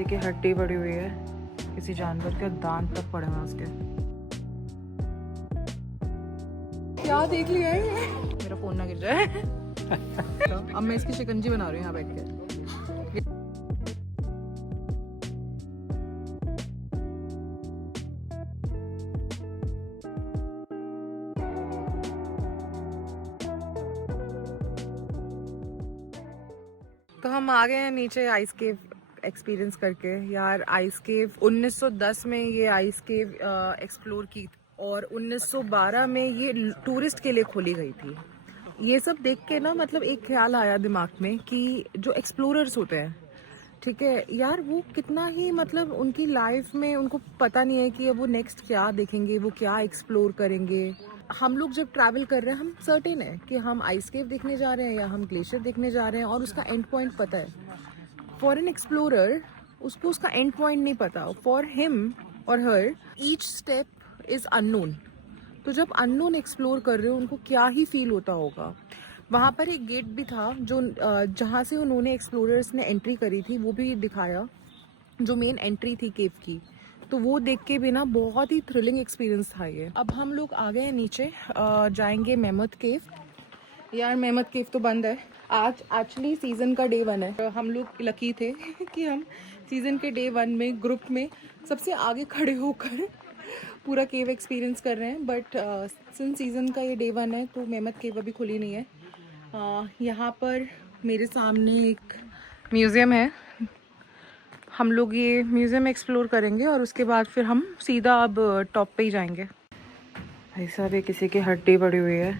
किसी की हड्डी पड़ी हुई है, किसी जानवर के दांत तक पड़े हुए उसके। क्या देख लिया है? मेरा फोन ना गिर जाए। अब मैं इसकी शिकंजी बना रही हूँ यहाँ बैठ के। तो हम आ गए हैं नीचे आइस केव एक्सपीरियंस करके। यार आइस केव 1910 में ये आइस केव एक्सप्लोर की और 1912 में ये टूरिस्ट के लिए खोली गई थी। ये सब देख के ना मतलब एक ख्याल आया दिमाग में कि जो एक्सप्लोरर्स होते हैं, ठीक है यार, वो कितना ही मतलब उनकी लाइफ में उनको पता नहीं है कि अब वो नेक्स्ट क्या देखेंगे, वो क्या एक्सप्लोर करेंगे। हम लोग जब ट्रैवल कर रहे हैं हम सर्टेन है कि हम आइस केव देखने जा रहे हैं या हम ग्लेशियर देखने जा रहे हैं और उसका एंड पॉइंट पता है। फॉर एन एक्सप्लोरर उसको उसका एंड पॉइंट नहीं पता। फॉर हिम और हर ईच स्टेप इज अननोन। तो जब अननोन एक्सप्लोर कर रहे हो उनको क्या ही फील होता होगा। वहाँ पर एक गेट भी था जो जहाँ से उन्होंने एक्सप्लोरर्स ने एंट्री करी थी, वो भी दिखाया, जो मेन एंट्री थी केव की। तो वो देख के भी ना बहुत ही थ्रिलिंग एक्सपीरियंस था ये। अब हम लोग आ गए हैं नीचे, जाएंगे मेमथ केव। यार मेमथ केव तो बंद है आज, एक्चुअली सीज़न का डे 1 है। हम लोग लकी थे कि हम सीज़न के डे 1 में ग्रुप में सबसे आगे खड़े होकर पूरा केव एक्सपीरियंस कर रहे हैं। बट सिंस सीज़न का ये डे 1 है तो मेमथ केव अभी खुली नहीं है। यहाँ पर मेरे सामने एक म्यूज़ियम है। हम लोग ये म्यूज़ियम एक्सप्लोर करेंगे और उसके बाद फिर हम सीधा अब टॉप पे ही जाएंगे। भाई साहब ये किसी की हड्डी पड़ी हुई है,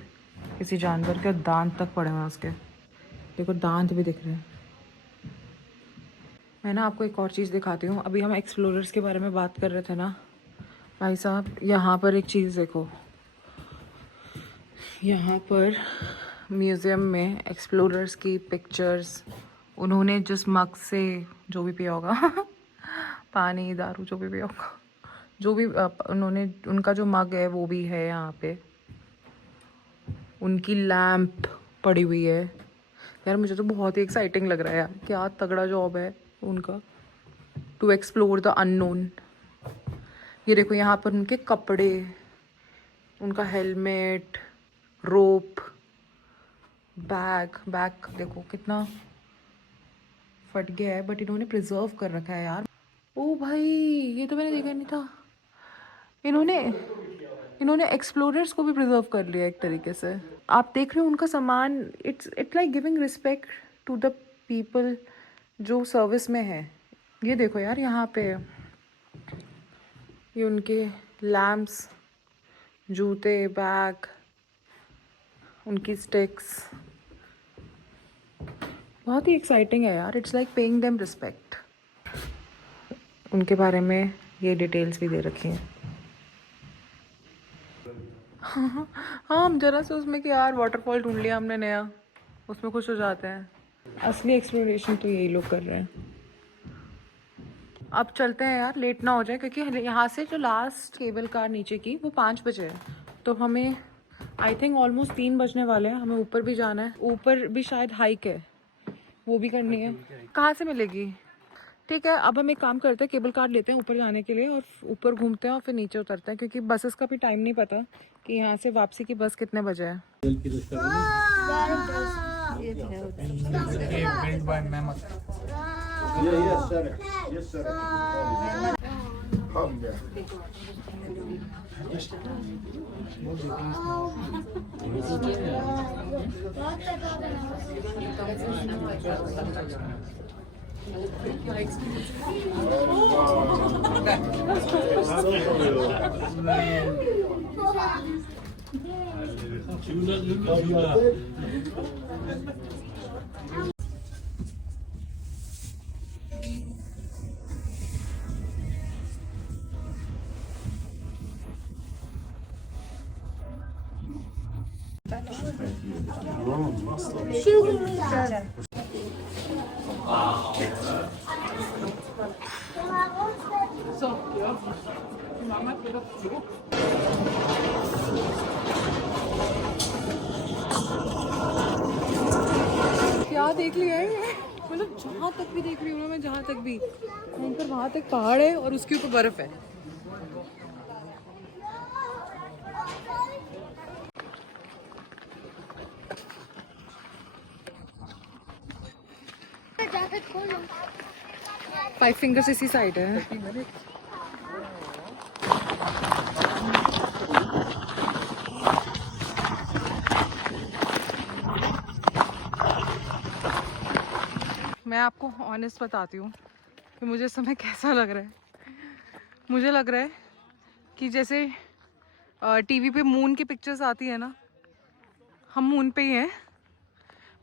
किसी जानवर के दांत तक पड़े हुए हैं उसके। देखो दांत भी दिख रहे हैं। मैं ना आपको एक और चीज़ दिखाती हूँ। अभी हम एक्सप्लोरर्स के बारे में बात कर रहे थे ना भाई साहब, यहाँ पर एक चीज़ देखो। यहाँ पर म्यूज़ियम में एक्सप्लोरर्स की पिक्चर्स, उन्होंने जिस मग से जो भी पिया होगा पानी दारू जो भी पिया होगा, जो भी उन्होंने, उनका जो मग है वो भी है यहाँ पे। उनकी लैंप पड़ी हुई है। यार मुझे तो बहुत ही एक्साइटिंग लग रहा है यार, क्या तगड़ा जॉब है उनका, टू एक्सप्लोर द अननोन। ये देखो यहाँ पर उनके कपड़े, उनका हेलमेट, रोप, बैग देखो कितना फट गया है बट इन्होंने प्रिजर्व कर रखा है यार। ओ भाई ये तो मैंने देखा नहीं था। इन्होंने एक्सप्लोरर्स को भी प्रिजर्व कर लिया एक तरीके से। आप देख रहे हो उनका सामान, it's like giving respect to the people जो सर्विस में है। ये देखो यार यहाँ पे ये उनके लैम्प्स, जूते, बैग, उनकी स्टिक्स, बहुत ही एक्साइटिंग है यार। It's like paying them respect. उनके बारे में ये डिटेल्स भी दे रखी हैं। हाँ हम जरा से उसमें कि यार वाटरफॉल ढूंढ लिया हमने नया, उसमें खुश हो जाते हैं। असली एक्सप्लोरेशन तो यही लोग कर रहे हैं। अब चलते हैं यार, लेट ना हो जाए, क्योंकि यहाँ से जो लास्ट केबल कार नीचे की वो 5 बजे है। तो हमें आई थिंक ऑलमोस्ट 3 बजने वाले हैं। हमें ऊपर भी जाना है, ऊपर भी शायद हाइक है, वो भी करनी है। कहाँ से मिलेगी? ठीक है अब हम एक काम करते हैं, केबल कार लेते हैं ऊपर जाने के लिए और ऊपर घूमते हैं और फिर नीचे उतरते हैं, क्योंकि बसेस का भी टाइम नहीं पता कि यहाँ से वापसी की बस कितने बजे है। क्या देख लिया है? मतलब जहाँ तक भी देख रही हूँ ना मैं, जहाँ तक भी वहीं पर वहाँ तक पहाड़ है और उसके ऊपर बर्फ है। फाइव फिंगर्स इसी साइड है। मैं आपको ऑनेस्ट बताती हूँ कि मुझे इस समय कैसा लग रहा है। मुझे लग रहा है कि जैसे टीवी पे मून की पिक्चर्स आती है ना, हम मून पे ही हैं।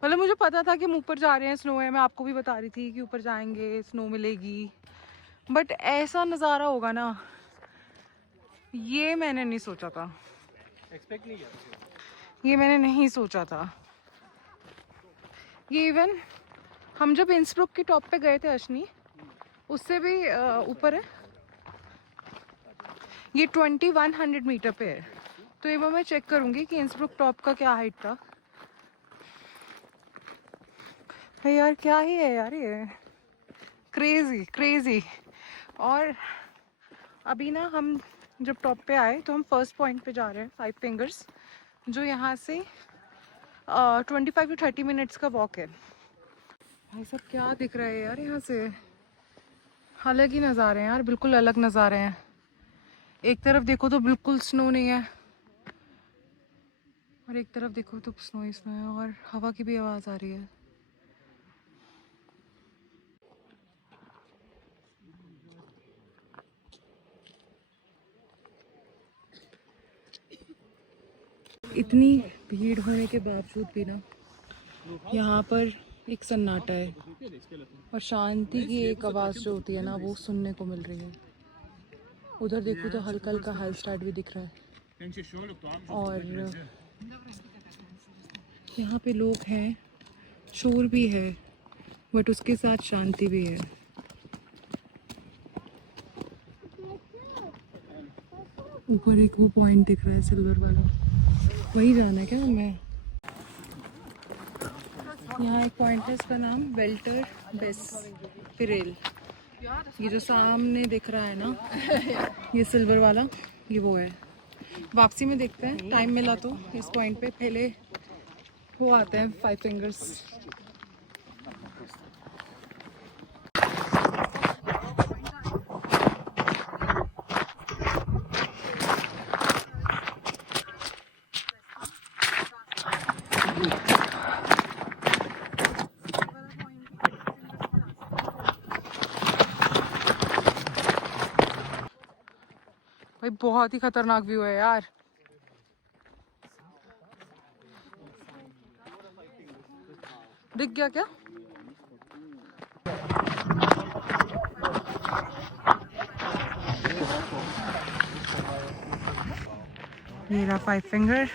मतलब मुझे पता था कि हम ऊपर जा रहे हैं, स्नो है, मैं आपको भी बता रही थी कि ऊपर जाएंगे स्नो मिलेगी, बट ऐसा नज़ारा होगा ना, ये मैंने नहीं सोचा था। एक्सपेक्ट नहीं किया, ये मैंने नहीं सोचा था। ये इवन हम जब इंसब्रुक के टॉप पे गए थे अश्नी, उससे भी ऊपर है। ये 2100 मीटर पे है। तो एक बार मैं चेक करूंगी कि इंसब्रुक टॉप का क्या हाइट था। है यार, क्या ही है यार ये, क्रेजी क्रेजी। और अभी ना हम जब टॉप पे आए तो हम फर्स्ट पॉइंट पे जा रहे हैं, फाइव फिंगर्स, जो यहाँ से 25 टू 30 मिनट्स का वॉक है। भाई सब क्या दिख रहा है यार यहाँ से, अलग ही नज़ारे हैं यार, बिल्कुल अलग नज़ारे हैं। एक तरफ देखो तो बिल्कुल स्नो नहीं है, और एक तरफ देखो तो स्नो ही स्नो है, और हवा की भी आवाज़ आ रही है। इतनी भीड़ होने के बावजूद भी ना यहाँ पर एक सन्नाटा है, और शांति की एक आवाज़ जो होती है ना, वो सुनने को मिल रही है। उधर देखो तो हल्का हल्का हाईस्टार्ट भी दिख रहा है, और यहाँ पे लोग हैं, शोर भी है, बट उसके साथ शांति भी है। ऊपर एक वो पॉइंट दिख रहा है सिल्वर वाला, वही जाना है क्या हमें? यहाँ एक पॉइंट है, इसका नाम वेल्टर बेस पिरेल। ये जो सामने दिख रहा है ना, ये सिल्वर वाला, ये वो है। वापसी में देखते हैं, टाइम मिला तो इस पॉइंट पे पहले वो आते हैं फाइव फिंगर्स। भाई बहुत ही खतरनाक व्यू है यार। दिख गया क्या? मेरा फाइव फिंगर।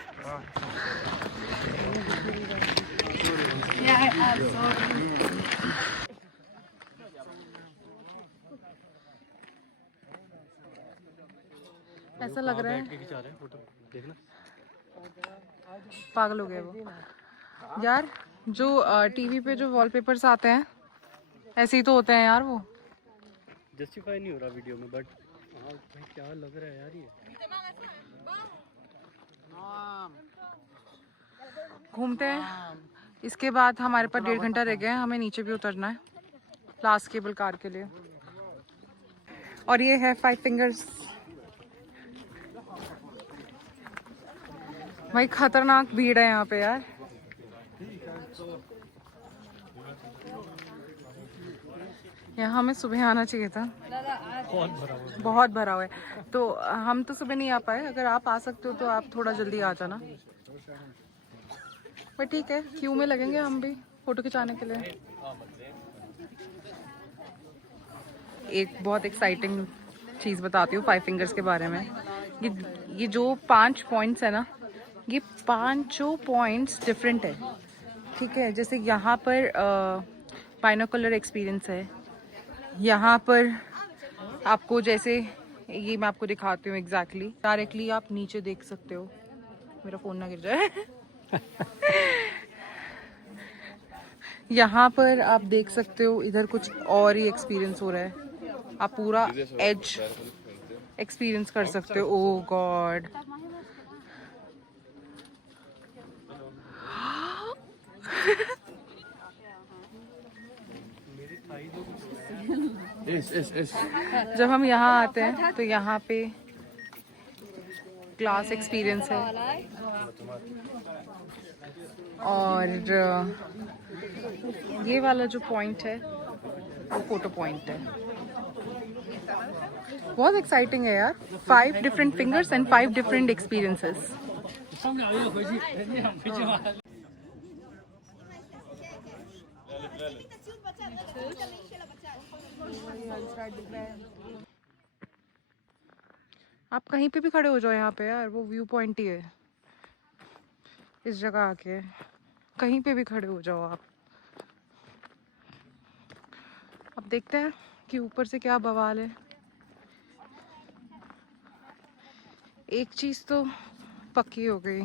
ऐसा लग रहा है पागल हो गया वो यार। जो टीवी पे जो वॉलपेपर्स आते हैं, ऐसे ही तो होते हैं यार वो। जस्टिफाई नहीं हो रहा वीडियो में, बट भाई क्या लग रहा है यार ये। घूमते हैं, इसके बाद हमारे पास 1.5 घंटा रह गया है, हमें नीचे भी उतरना है लास्ट केबल कार के लिए। और ये है फाइव फिंगर्स। भाई खतरनाक भीड़ है यहाँ पे यार। यहाँ हमें सुबह आना चाहिए था, बहुत भरा हुआ है। तो हम तो सुबह नहीं आ पाए, अगर आप आ सकते हो तो आप थोड़ा जल्दी आ जाना। पर ठीक है, क्यू में लगेंगे हम भी फोटो खिंचाने के लिए। एक बहुत एक्साइटिंग चीज़ बताती हूँ फाइव फिंगर्स के बारे में। ये जो 5 पॉइंट्स है ना, ये 5 पॉइंट्स डिफरेंट है, ठीक है। जैसे यहाँ पर बाइनोकुलर एक्सपीरियंस है, यहाँ पर आपको जैसे ये मैं आपको दिखाती हूँ एग्जैक्टली, डायरेक्टली आप नीचे देख सकते हो। मेरा फ़ोन ना गिर जाए। यहाँ पर आप देख सकते हो इधर कुछ और ही एक्सपीरियंस हो रहा है, आप पूरा एज एक्सपीरियंस कर सकते हो। ओह गॉड, जब हम यहाँ आते हैं तो यहाँ पे क्लास एक्सपीरियंस है और ये वाला जो पॉइंट है वो फोटो पॉइंट है। बहुत एक्साइटिंग है यार, 5 different fingers and 5 different experiences. आप कहीं पे भी खड़े हो जाओ यहाँ पे यार, वो व्यू पॉइंट ही है। इस जगह आके कहीं पे भी खड़े हो जाओ आप। अब देखते हैं कि ऊपर से क्या बवाल है। एक चीज़ तो पक्की हो गई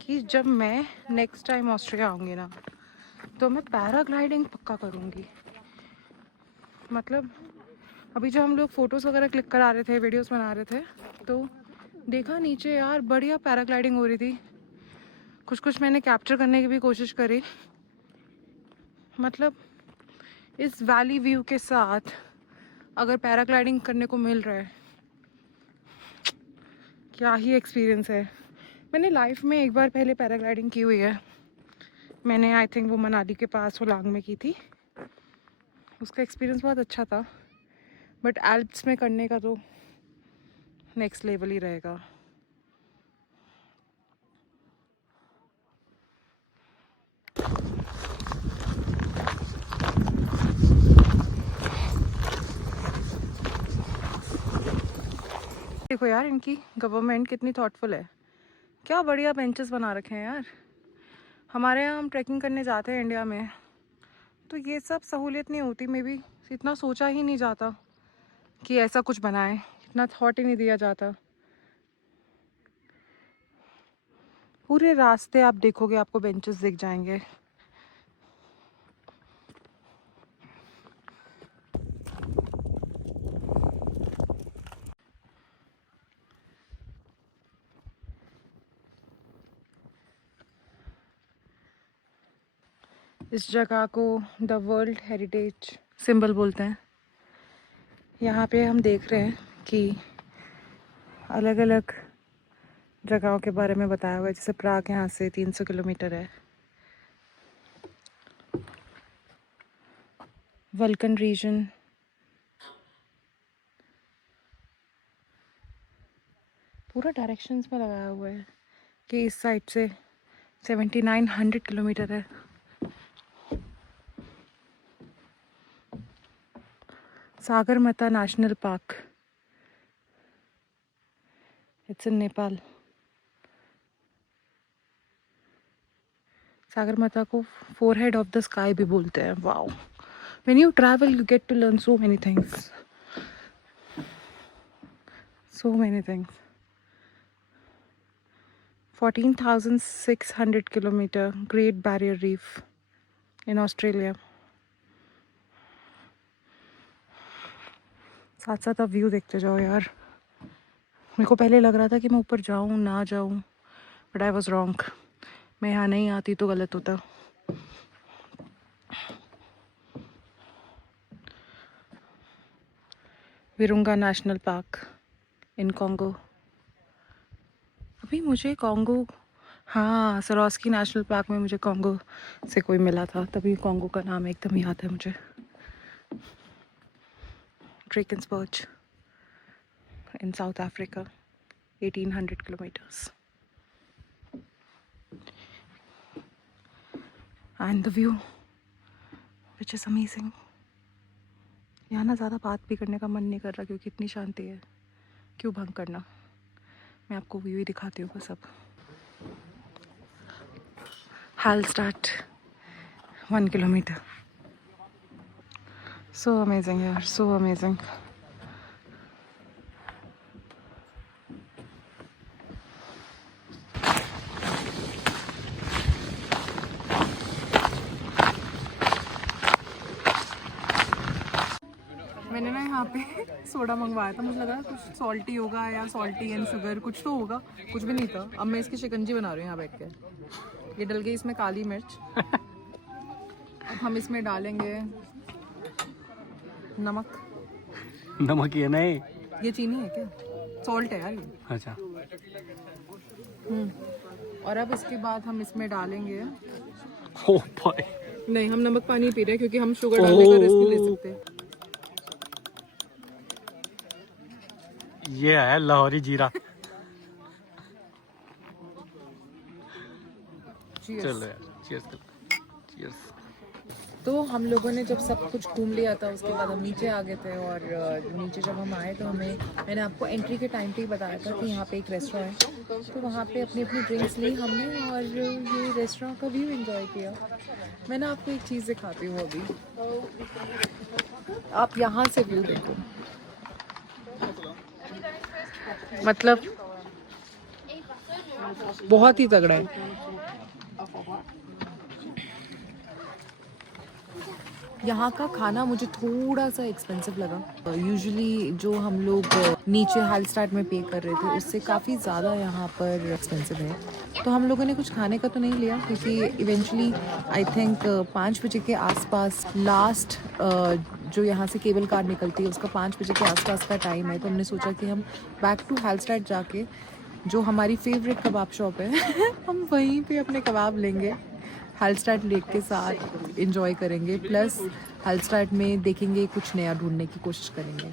कि जब मैं नेक्स्ट टाइम ऑस्ट्रिया आऊँगी ना तो मैं पैराग्लाइडिंग पक्का करूँगी। मतलब अभी जो हम लोग फ़ोटोज़ वगैरह क्लिक करा रहे थे, वीडियोस बना रहे थे, तो देखा नीचे यार बढ़िया पैराग्लाइडिंग हो रही थी। कुछ कुछ मैंने कैप्चर करने की भी कोशिश करी। मतलब इस वैली व्यू के साथ अगर पैराग्लाइडिंग करने को मिल रहा है, क्या ही एक्सपीरियंस है। मैंने लाइफ में एक बार पहले पैराग्लाइडिंग की हुई है। मैंने आई थिंक वो मनाली के पास होलांग में की थी। उसका एक्सपीरियंस बहुत अच्छा था, बट एल्प्स में करने का तो नेक्स्ट लेवल ही रहेगा। देखो यार, इनकी गवर्नमेंट कितनी थॉटफुल है। क्या बढ़िया बेंचेस बना रखे हैं यार। हमारे यहाँ हम ट्रैकिंग करने जाते हैं इंडिया में, तो ये सब सहूलियत नहीं होती। मे बी इतना सोचा ही नहीं जाता कि ऐसा कुछ बनाए, इतना थॉट ही नहीं दिया जाता। पूरे रास्ते आप देखोगे आपको बेंचेस दिख जाएंगे। इस जगह को द वर्ल्ड हेरिटेज सिंबल बोलते हैं। यहाँ पे हम देख रहे हैं कि अलग अलग जगहों के बारे में बताया हुआ है। जैसे प्राग यहाँ से 300 किलोमीटर है। वल्कन रीजन, पूरा डायरेक्शंस में लगाया हुआ है कि इस साइड से 7900 किलोमीटर है। Sagarmatha national park, it's in Nepal. Sagarmatha को फोरहेड ऑफ द स्काई भी बोलते हैं। Wow, when you travel you get to learn so many things, so many things. 14,600 kilometre, great barrier reef in Australia. साथ साथ आप व्यू देखते जाओ यार। मेरे को पहले लग रहा था कि मैं ऊपर जाऊं ना जाऊं, बट आई वॉज रॉन्ग। मैं यहाँ नहीं आती तो गलत होता। विरुंगा नेशनल पार्क इन कॉन्गो। अभी मुझे कॉन्गो, हाँ, सरोस्की नेशनल पार्क में मुझे कॉन्गो से कोई मिला था, तभी कॉन्गो का नाम एकदम याद है मुझे। Drakensberg in South Africa, 1800 kilometers. And the view, which is amazing. यहाँ ना ज़्यादा बात भी करने का मन नहीं कर रहा क्योंकि इतनी शांति है। क्यों भंग करना। मैं आपको व्यू ही दिखाती हूँ बस अब। Hallstatt 1 kilometer. So amazing यार, so amazing. यहाँ पे सोडा मंगवाया था, मुझे लगा कुछ सॉल्टी होगा या सॉल्टी एंड शुगर कुछ तो होगा, कुछ भी नहीं था। अब मैं इसकी शिकंजी बना रही हूँ यहाँ बैठ के। ये डल गई इसमें काली मिर्च। अब हम इसमें डालेंगे नमक। नमक ये नहीं, ये चीनी है क्या? सॉल्ट है यार ये। अच्छा। और अब इसके बाद हम इसमें डालेंगे, ओ भाई, नहीं हम नमक पानी पी रहे हैं क्योंकि हम शुगर डालने का रिस्क नहीं ले सकते। ये है लाहौरी जीरा। चलो यार, चीयर्स कर। चीयर्स। तो हम लोगों ने जब सब कुछ घूम लिया था उसके बाद हम नीचे आ गए थे, और नीचे जब हम आए तो मैंने आपको एंट्री के टाइम पे ही बताया था कि यहाँ पे एक रेस्टोरेंट है, तो वहाँ पे अपनी अपनी ड्रिंक्स ली हमने और ये रेस्टोरेंट का व्यू एंजॉय किया। मैंने आपको एक चीज़ दिखाती हूँ अभी, आप यहाँ से व्यू देखो, मतलब बहुत ही तगड़ा है। यहाँ का खाना मुझे थोड़ा सा एक्सपेंसिव लगा। यूजुअली जो हम लोग नीचे हालस्टार्ट में पे कर रहे थे उससे काफ़ी ज़्यादा यहाँ पर एक्सपेंसिव है। तो हम लोगों ने कुछ खाने का तो नहीं लिया क्योंकि इवेंचुअली आई थिंक 5 बजे के आसपास लास्ट जो यहाँ से केबल कार निकलती है उसका 5 बजे के आसपास का टाइम है। तो हमने सोचा कि हम बैक टू हालस्टार्ट जाके जो हमारी फेवरेट कबाब शॉप है हम वहीं पे अपने कबाब लेंगे, हालस्टार्ट लेक के साथ एंजॉय करेंगे, प्लस हालस्टार्ट में देखेंगे कुछ नया ढूंढने की कोशिश करेंगे।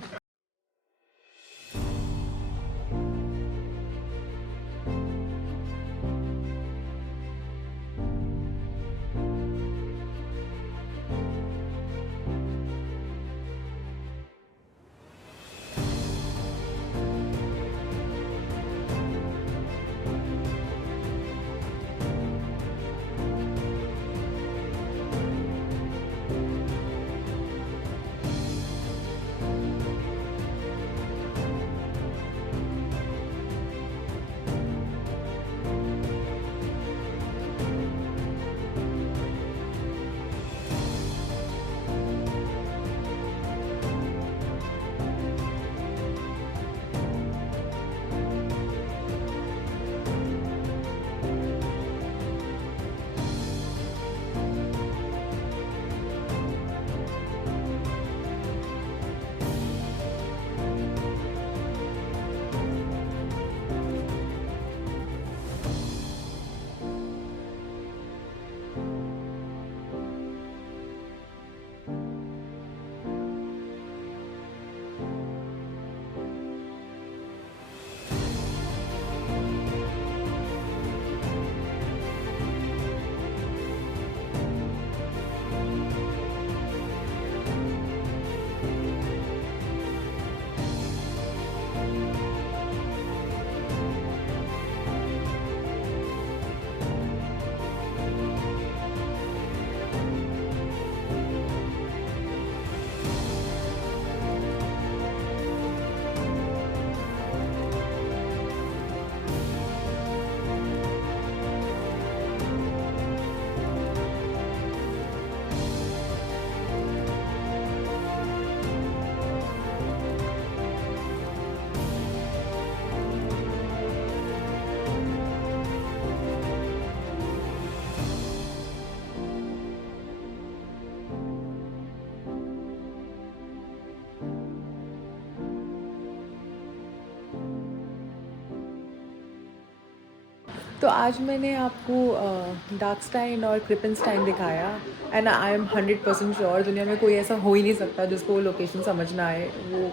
तो आज मैंने आपको डार्कस्टाइन और क्रिपेनस्टाइन दिखाया एंड आई एम 100% श्योर दुनिया में कोई ऐसा हो ही नहीं सकता जिसको वो लोकेशन समझ ना आए। वो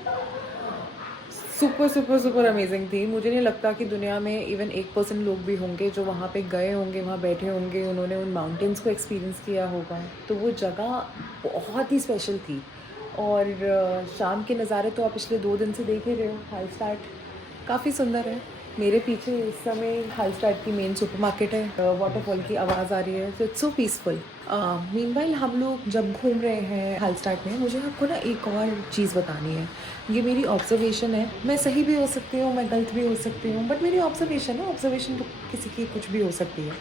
सुपर सुपर सुपर अमेजिंग थी। मुझे नहीं लगता कि दुनिया में इवन 1% लोग भी होंगे जो वहाँ पे गए होंगे, वहाँ बैठे होंगे, उन्होंने उन माउंटेन्स को एक्सपीरियंस किया होगा। तो वो जगह बहुत ही स्पेशल थी। और शाम के नज़ारे तो आप पिछले 2 दिन से देख ही रहे हो। हालस्टार्ट काफ़ी सुंदर है। मेरे पीछे इस समय हालस्टार्ट की मेन सुपरमार्केट है, वाटरफॉल की आवाज़ आ रही है, तो इट्स सो पीसफुल। मीनवाइल हम लोग जब घूम रहे हैं हालस्टार्ट में, मुझे आपको ना एक और चीज़ बतानी है। ये मेरी ऑब्जर्वेशन है, मैं सही भी हो सकती हूँ, मैं गलत भी हो सकती हूँ, बट मेरी ऑब्जर्वेशन है। ऑब्जर्वेशन तो किसी की कुछ भी हो सकती है।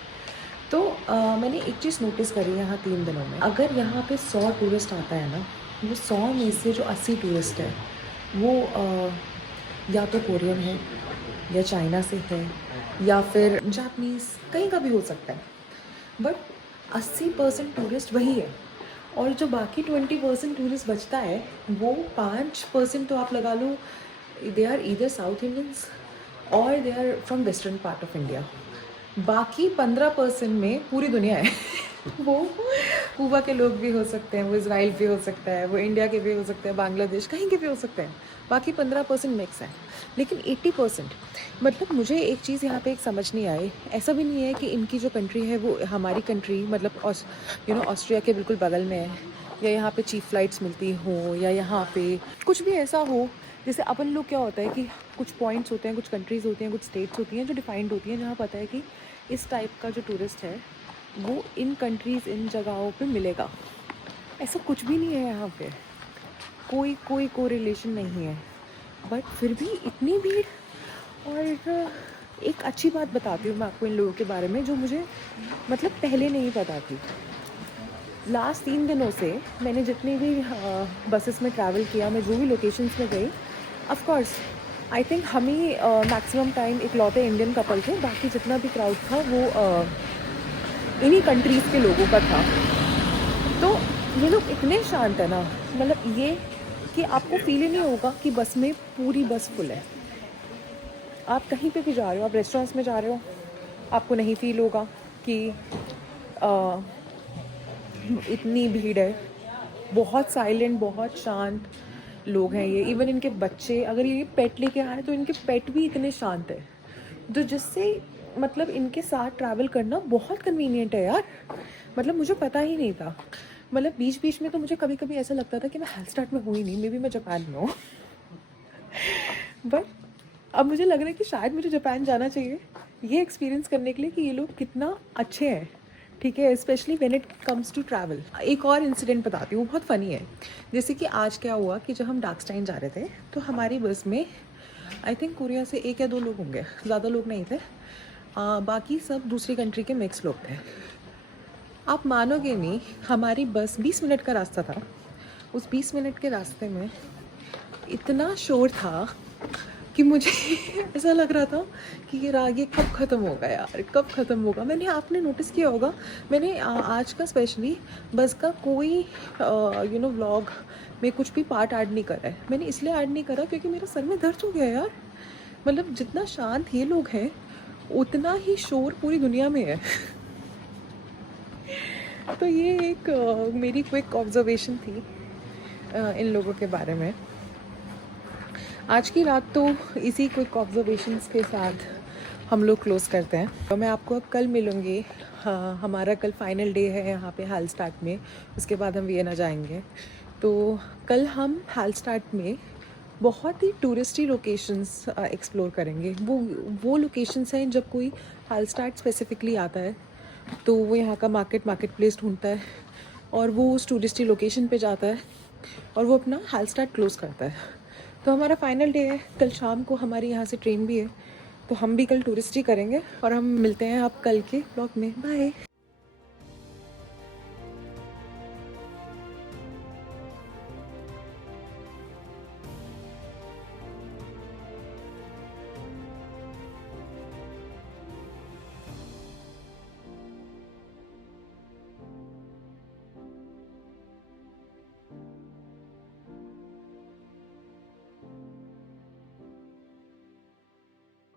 तो मैंने एक चीज़ नोटिस करी है यहाँ 3 दिनों में। अगर यहाँ पे 100 टूरिस्ट आता है ना, वो 100 में से जो 80 टूरिस्ट है वो या तो कोरियन है या चाइना से है या फिर जापानीज़, कहीं का भी हो सकता है, बट 80% टूरिस्ट वही है। और जो बाकी 20% टूरिस्ट बचता है वो 5% तो आप लगा लो, they are either South Indians और they are from western part of India. बाकी 15% में पूरी दुनिया है वो कुबा के लोग भी हो सकते हैं, वो इसराइल भी हो सकता है, वो इंडिया के भी हो सकते हैं, बांग्लादेश कहीं के भी हो सकते हैं। बाकी 15% मिक्स है, लेकिन 80% मतलब मुझे एक चीज़ यहाँ पे एक समझ नहीं आई। ऐसा भी नहीं है कि इनकी जो कंट्री है वो हमारी कंट्री मतलब ऑस्ट्रिया के बिल्कुल बगल में है, या यहाँ पे चीप फ्लाइट्स मिलती हो, या यहाँ पे कुछ भी ऐसा हो। जैसे अपन लोग क्या होता है कि कुछ पॉइंट्स होते हैं, कुछ कंट्रीज़ होती हैं, कुछ स्टेट्स होती हैं जो डिफाइंड होती हैं, जहाँ पता है कि इस टाइप का जो टूरिस्ट है वो इन कंट्रीज़ इन जगहों पे मिलेगा। ऐसा कुछ भी नहीं है यहाँ पे, कोई कोरिलेशन नहीं है, बट फिर भी इतनी भीड़। और एक अच्छी बात बताती हूँ मैं आपको इन लोगों के बारे में जो मुझे मतलब पहले नहीं पता थी। लास्ट 3 दिनों से मैंने जितनी भी बसेस में ट्रैवल किया, मैं जो भी लोकेशंस में गई, ऑफ कोर्स आई थिंक हम ही मैक्सिमम टाइम इकलौते इंडियन कपल थे, बाकी जितना भी क्राउड था वो इन्हीं कंट्रीज़ के लोगों का था। तो ये लोग इतने शांत है ना, मतलब ये कि आपको फील ही नहीं होगा कि बस में पूरी बस फुल है। आप कहीं पे भी जा रहे हो, आप रेस्टोरेंट्स में जा रहे हो, आपको नहीं फील होगा कि इतनी भीड़ है। बहुत साइलेंट, बहुत शांत लोग हैं ये। इवन इनके बच्चे अगर ये पेट लेके आए तो इनके पेट भी इतने शांत है, तो जिससे मतलब इनके साथ ट्रैवल करना बहुत कन्वीनियंट है यार। मतलब मुझे पता ही नहीं था, मतलब बीच बीच में तो मुझे कभी कभी ऐसा लगता था कि मैं हेल्थ में हूँ ही नहीं, मे बी मैं जापान में हूँ बट अब मुझे लग रहा है कि शायद मुझे जापान जाना चाहिए ये एक्सपीरियंस करने के लिए कि ये लोग कितना अच्छे हैं। ठीक है, specially when it comes to travel. एक और इंसिडेंट बताती हूँ, बहुत फ़नी है। जैसे कि आज क्या हुआ कि जब हम डार्कस्टाइन जा रहे थे तो हमारी बस में आई थिंक कोरिया से 1 या 2 लोग होंगे, ज़्यादा लोग नहीं थे। बाकी सब दूसरी कंट्री के मिक्स लोग थे। आप मानोगे नहीं, हमारी बस 20 मिनट का रास्ता था। उस 20 मिनट के रास्ते में इतना शोर था कि मुझे ऐसा लग रहा था कि ये कब ख़त्म होगा यार, कब ख़त्म होगा। आपने नोटिस किया होगा, मैंने आज का स्पेशली बस का कोई व्लॉग में कुछ भी पार्ट ऐड नहीं करा है। मैंने इसलिए ऐड नहीं करा क्योंकि मेरा सर में दर्द हो गया यार। मतलब जितना शांत ये लोग हैं उतना ही शोर पूरी दुनिया में है तो ये एक मेरी क्विक ऑब्जर्वेशन थी इन लोगों के बारे में। आज की रात तो इसी क्विक ऑब्जर्वेशंस के साथ हम लोग क्लोज़ करते हैं। तो मैं आपको अब कल मिलूँगी। हाँ, हमारा कल फाइनल डे है यहाँ पे हालस्टाट में, उसके बाद हम वियना जाएंगे। तो कल हम हालस्टाट में बहुत ही टूरिस्टी लोकेशंस एक्सप्लोर करेंगे। वो लोकेशंस हैं जब कोई हालस्टाट स्पेसिफिकली आता है तो वो यहाँ का मार्केट प्लेस ढूंढता है और वो उस टूरिस्टी लोकेशन पे जाता है और वो अपना हालस्टाट क्लोज़ करता है। तो हमारा फाइनल डे है, कल शाम को हमारी यहाँ से ट्रेन भी है, तो हम भी कल टूरिस्ट ही करेंगे। और हम मिलते हैं आप कल के ब्लॉग में। बाय।